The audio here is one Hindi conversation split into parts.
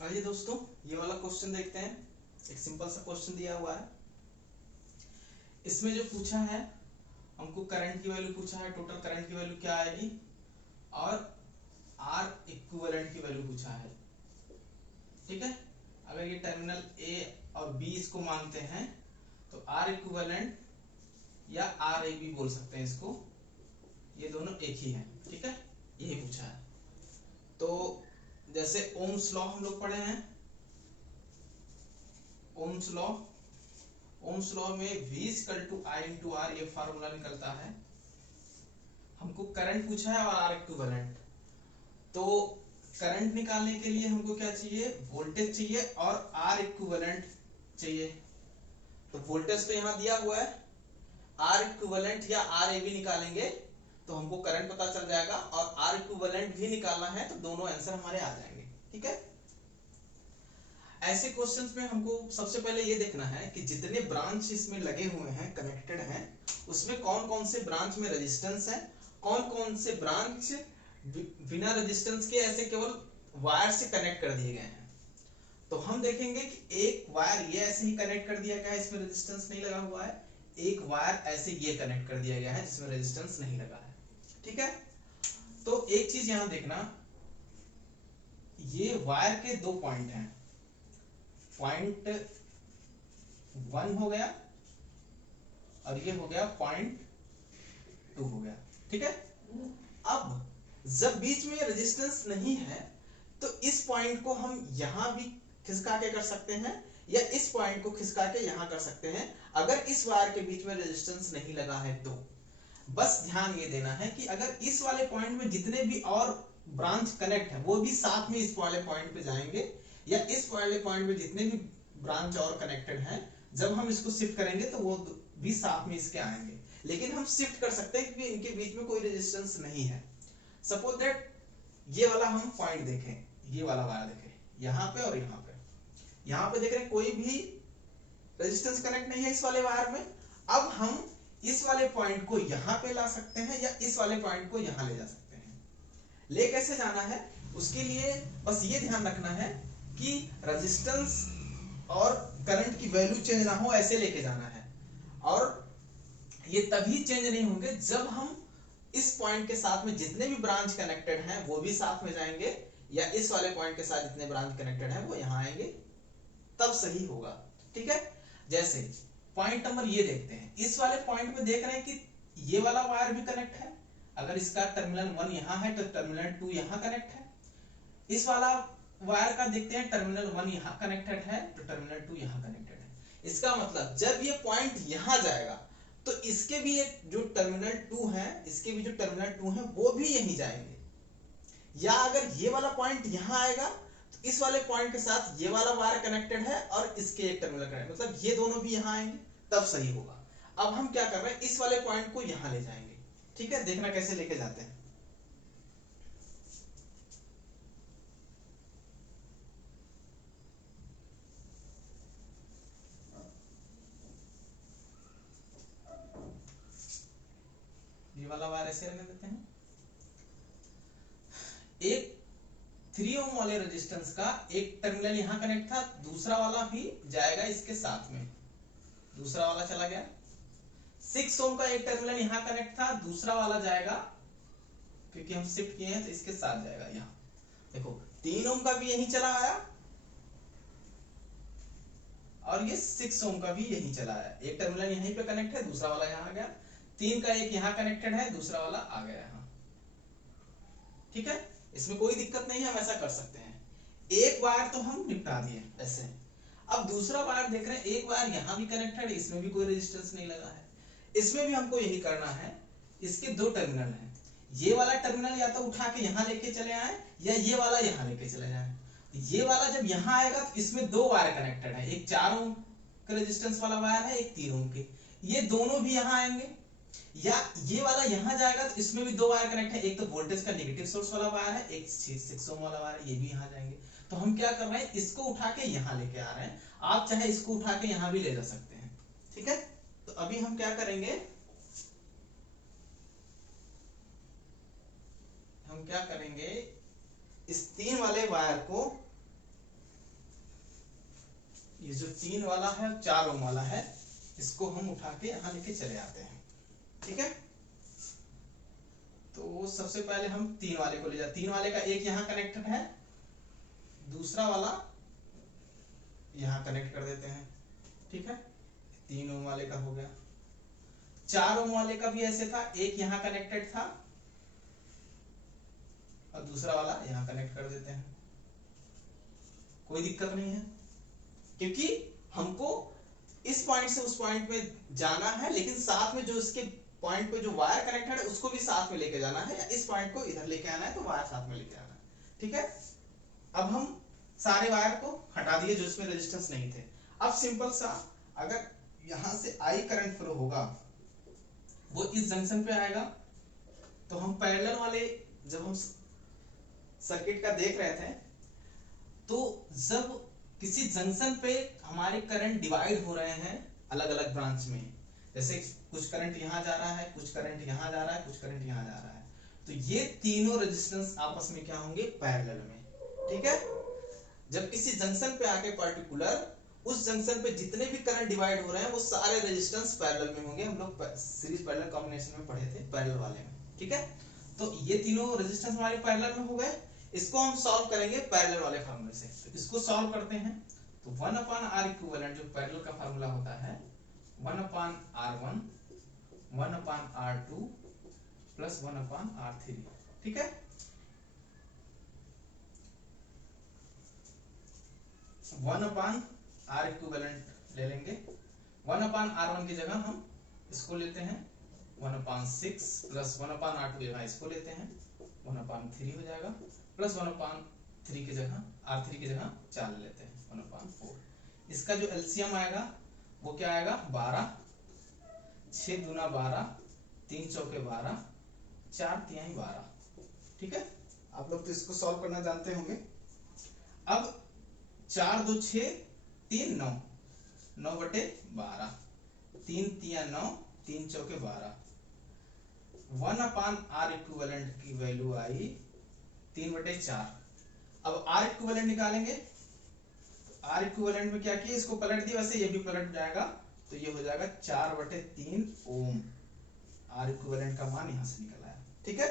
आइए दोस्तों, ये वाला क्वेश्चन देखते हैं। एक सिंपल सा क्वेश्चन दिया हुआ है। इसमें जो पूछा है, हमको करंट की वैल्यू पूछा है, टोटल करंट की वैल्यू क्या आएगी, और आर इक्विवेलेंट की वैल्यू पूछा है। ठीक है, अगर ये टर्मिनल ए और बी इसको मानते हैं तो आर इक्विवेलेंट या आर ए बी बोल सकते हैं इसको, ये दोनों एक ही है। ठीक है, यही पूछा है। तो जैसे ओम्स लॉ हम लोग पढ़े हैं, ओम्स लॉ में V = I × R ये फार्मूला निकलता है। हमको करंट पूछा है और आर इक्विवेलेंट। तो करंट निकालने के लिए हमको क्या चाहिए, वोल्टेज चाहिए और आर इक्विवेलेंट चाहिए। तो वोल्टेज तो यहाँ दिया हुआ है, आर इक्विवेलेंट या आर ए बी निकालेंगे तो हमको करंट पता चल जाएगा, और आर इक्विवेलेंट भी निकालना है तो दोनों आंसर हमारे आ जाएंगे। ठीक है, ऐसे क्वेश्चंस में हमको सबसे पहले ये देखना है कि जितने ब्रांच इसमें लगे हुए हैं, कनेक्टेड हैं, उसमें कौन कौन से ब्रांच में रेजिस्टेंस है, कौन कौन से ब्रांच बिना रेजिस्टेंस के ऐसे केवल वायर से कनेक्ट कर दिए गए हैं। तो हम देखेंगे कि एक वायर ये ऐसे ही कनेक्ट कर दिया गया है, इसमें रेजिस्टेंस नहीं लगा हुआ है। एक वायर ऐसे ये कनेक्ट कर दिया गया है जिसमें रेजिस्टेंस नहीं लगा है। ठीक है, तो एक चीज यहां देखना, ये वायर के दो पॉइंट हैं, पॉइंट 1 हो गया और ये हो गया पॉइंट 2 हो गया। ठीक है, अब जब बीच में रेजिस्टेंस नहीं है तो इस पॉइंट को हम यहां भी खिसका के कर सकते हैं, या इस पॉइंट को खिसका के यहां कर सकते हैं, अगर इस वायर के बीच में रेजिस्टेंस नहीं लगा है तो। बस ध्यान ये देना है कि अगर इस वाले पॉइंट में जितने भी और ब्रांच कनेक्ट है वो भी साथ में इस वाले पॉइंट पे जाएंगे, या इस वाले पॉइंट में जितने भी ब्रांच और कनेक्टेड हैं, जब हम इसको शिफ्ट करेंगे तो वो भी साथ में इसके आएंगे। लेकिन हम शिफ्ट कर सकते हैं क्योंकि इनके बीच में कोई रेजिस्टेंस नहीं है। सपोज दैट ये वाला हम पॉइंट देखें, ये वाला वायर देखें, यहाँ पे और यहाँ पे देख रहे हैं कोई भी रेजिस्टेंस कनेक्ट नहीं है इस वाले वायर में। अब हम इस वाले पॉइंट को यहाँ पे ला सकते हैं या इस वाले पॉइंट को यहाँ ले जा सकते हैं। ले कैसे जाना है, उसके लिए बस ये ध्यान रखना है कि रेजिस्टेंस और करंट की वैल्यू चेंज ना हो, ऐसे लेके जाना है। और ये तभी चेंज नहीं होंगे जब हम इस पॉइंट के साथ में जितने भी ब्रांच कनेक्टेड हैं वो भी साथ में जाएंगे, या इस वाले पॉइंट के साथ जितने ब्रांच कनेक्टेड हैं वो यहां आएंगे, तब सही होगा। ठीक है, जैसे पॉइंट नंबर ये देखते हैं, इस वाले पॉइंट में देख रहे हैं कि ये वाला वायर भी कनेक्ट है। अगर इसका टर्मिनल 1 यहां है तो टर्मिनल 2 यहां कनेक्ट है। इस वाला वायर का देखते हैं, टर्मिनल 1 यहां कनेक्टेड है तो टर्मिनल 2 यहां कनेक्टेड है। इसका मतलब जब ये पॉइंट यहां जाएगा तो इसके भी एक जो टर्मिनल 2 है, इसके भी जो टर्मिनल 2 है वो भी यहीं जाएंगे। या अगर ये वाला पॉइंट यहां आएगा तो इस वाले पॉइंट के साथ ये वाला वायर कनेक्टेड है और इसके एक टर्मिनल कनेक्ट, मतलब ये दोनों भी यहां आएंगे, तब सही होगा। अब हम क्या कर रहे हैं, इस वाले पॉइंट को यहां ले जाएंगे। ठीक है, देखना कैसे लेके जाते हैं। ये वाला वायर ऐसे रहने देते हैं। एक 3 ओम वाले रेजिस्टेंस का एक टर्मिनल यहां कनेक्ट था, दूसरा वाला भी जाएगा इसके साथ में, दूसरा वाला चला गया। 6 ओम का एक टर्मिनल यहां कनेक्ट था, दूसरा वाला जाएगा, क्योंकि हम शिफ्ट किए हैं तो इसके साथ जाएगा। यहां देखो 3 ओम का भी यहीं चला आया और ये 6 ओम का भी यहीं चला आया। एक टर्मिनल यहीं पे कनेक्ट है, दूसरा वाला यहां आ गया। 3 का एक यहां कनेक्टेड है, दूसरा वाला आ गया यहां। ठीक है, इसमें कोई दिक्कत नहीं है, हम ऐसा कर सकते हैं। एक वायर तो हम निपटा दिए ऐसे। अब दूसरा वायर देख रहे हैं, एक वायर यहां भी कनेक्टेड है, इसमें भी कोई रेजिस्टेंस नहीं लगा है, इसमें भी हमको यही करना है। इसके दो टर्मिनल हैं, ये वाला टर्मिनल या तो उठा के यहां लेके चले आए, या ये वाला यहां लेके चले जाए। ये वाला जब यहां आएगा तो इसमें दो वायर कनेक्टेड है, एक 4 ओम का रेजिस्टेंस वाला वायर है, एक 3 ओम के, ये दोनों भी यहां आएंगे। या ये वाला यहां जाएगा तो इसमें भी दो वायर कनेक्ट है, एक तो वोल्टेज का नेगेटिव सोर्स वाला वायर है, एक 6 ओम वाला वायर है, ये भी यहां जाएंगे। तो हम क्या कर रहे हैं, इसको उठा के यहां लेके आ रहे हैं। आप चाहे इसको उठा के यहां भी ले जा सकते हैं। ठीक है, तो अभी हम क्या करेंगे, हम क्या करेंगे, इस 3 वाले वायर को ये जो 3 वाला है 4 ओम वाला है, इसको हम उठा के यहाँ लेके चले आते हैं। ठीक है, तो सबसे पहले हम 3 वाले को ले जाते, 3 वाले का एक यहाँ कनेक्टेड है, दूसरा वाला यहाँ कनेक्ट कर देते हैं। ठीक है, 3 ओम वाले का हो गया। 4 ओम वाले का भी ऐसे था, एक यहाँ कनेक्टेड था और दूसरा वाला यहाँ कनेक्ट कर देते हैं। कोई दिक्कत नहीं है, क्योंकि हमको इस पॉइंट से उस पॉइंट में जाना है, लेकिन साथ में जो इसके पॉइंट पे जो वायर कनेक्टेड है उसको भी साथ में लेके जाना है, या इस पॉइंट को इधर लेके आना है तो वायर साथ में लेके आना है। ठीक है, अब हम सारे वायर को हटा दिए जो इसमें रेजिस्टेंस नहीं थे। अब सिंपल सा, अगर यहां से आई करंट फ्लो होगा वो इस जंक्शन पे आएगा, तो हम पैरेलल वाले जब हम सर्किट का देख रहे थे, तो जब किसी जंक्शन पे हमारे करंट डिवाइड हो रहे हैं अलग अलग ब्रांच में, जैसे कुछ करंट यहां जा रहा है, कुछ करंट यहां जा रहा है, कुछ करंट यहां जा रहा है, तो ये तीनों रेजिस्टेंस आपस में क्या होंगे, पैरेलल में। ठीक है, जब किसी जंक्शन पे आके पर्टिकुलर उस जंक्शन पे जितने भी करंट डिवाइड हो रहे हैं वो सारे रेजिस्टेंस पैरेलल में होंगे। हम लोग सीरीज पैरेलल कॉम्बिनेशन में पढ़े थे, पैरेलल वाले में। ठीक है, तो ये तीनों रेजिस्टेंस हमारे पैरेलल में हो गए। इसको हम सॉल्व करेंगे पैरेलल वाले फार्मूले से। तो इसको सॉल्व करते हैं, तो 1/R इक्विवेलेंट जो पैरेलल का फार्मूला होता है 1/R1 1/R2 प्लस 1/R3। ठीक है, 1/R इक्विवेलेंट ले लेंगे। 1/R1 की जगह हम इसको लेते हैं 1/6 प्लस 1/R2 की जगह इसको लेते हैं 1/3 हो जाएगा, प्लस 1/3 की जगह R3 की जगह 4 लेते हैं 1/4। इसका जो एलसीएम आएगा वो क्या आएगा, 12, 6 दूना 12, 3 चौके 12, 4 तिहाई 12। ठीक है, आप लोग तो इसको सॉल्व करना जानते होंगे। अब 4 2 6 3 9, 9/12, 3 तिया 9, 3 चौके 12। 1/R इक्विवेलेंट की वैल्यू आई 3/4। अब R इक्विवेलेंट निकालेंगे, R इक्विवेलेंट में क्या किया, इसको पलट दिया, वैसे ये भी पलट जाएगा, तो ये हो जाएगा 4/3 ओम। R इक्विवेलेंट का मान यहां से निकल आया। ठीक है,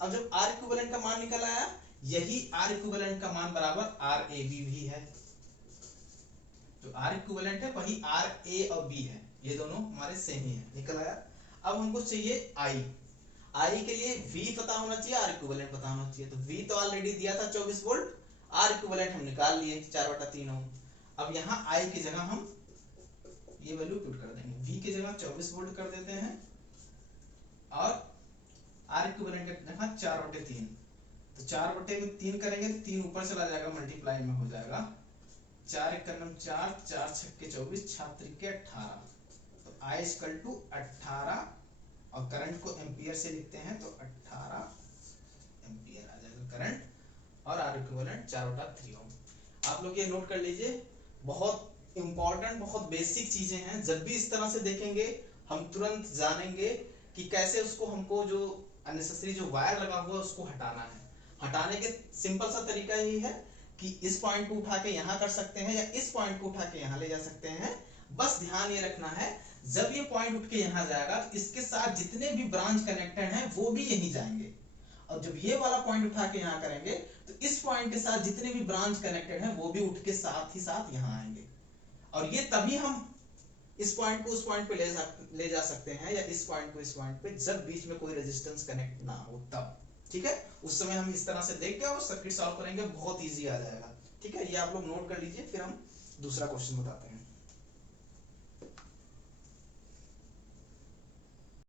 अब जब R इक्विवेलेंट का मान निकल आया, यही R इक्विवेलेंट का मान बराबर RAB भी है। जो R इक्विवेलेंट है वही RA और B है, ये दोनों हमारे सेम ही है, निकल आया। अब हमको चाहिए I के लिए V पता होना चाहिए, R इक्विवेलेंट पता होना चाहिए। तो V तो ऑलरेडी दिया था 24 वोल्ट, R इक्विवेलेंट हम निकाल लिए 4/3 ओम। अब यहाँ I की जगह हम ये वैल्यू पुट कर देंगे, V की जगह 24 वोल्ट कर देते हैं और R इक्विवेलेंट की जगह 4/3। तो 4/3 करेंगे तो 3 ऊपर चला जाएगा, मल्टीप्लाई में हो जाएगा 4 1 4, 4 6 24, 6 3 18। तो I इक्वल टू 18 और करंट को एम्पियर से लिखते हैं तो 18 एम्पियर आ जाएगा करंट, और R इक्विवेलेंट 4/3 ओम। आप लोग ये नोट कर लीजिए, बहुत इंपॉर्टेंट, बहुत बेसिक चीजें हैं। जब भी इस तरह से देखेंगे हम तुरंत जानेंगे कि कैसे उसको, हमको जो अननेसेसरी जो वायर लगा हुआ है उसको हटाना है। हटाने के सिंपल सा तरीका यही है कि इस पॉइंट को उठा के यहाँ कर सकते हैं, या इस पॉइंट को उठा के यहाँ ले जा सकते हैं। बस ध्यान ये रखना है, जब ये पॉइंट उठ के यहाँ जाएगा, इसके साथ जितने भी ब्रांच कनेक्टेड हैं वो भी यहीं जाएंगे, और जब ये वाला पॉइंट उठा के यहाँ करेंगे तो इस पॉइंट के साथ जितने भी ब्रांच कनेक्टेड हैं वो भी उठ के साथ ही साथ यहाँ आएंगे। और ये तभी हम इस पॉइंट को उस पॉइंट पे ले जा सकते हैं, या इस पॉइंट को इस पॉइंट पे, जब बीच में कोई रेजिस्टेंस कनेक्ट ना हो तब। ठीक है, उस समय हम इस तरह से देख के और सर्किट सॉल्व करेंगे, बहुत इजी आ जाएगा। ठीक है, ये आप लोग नोट कर लीजिए, फिर हम दूसरा क्वेश्चन बताते हैं।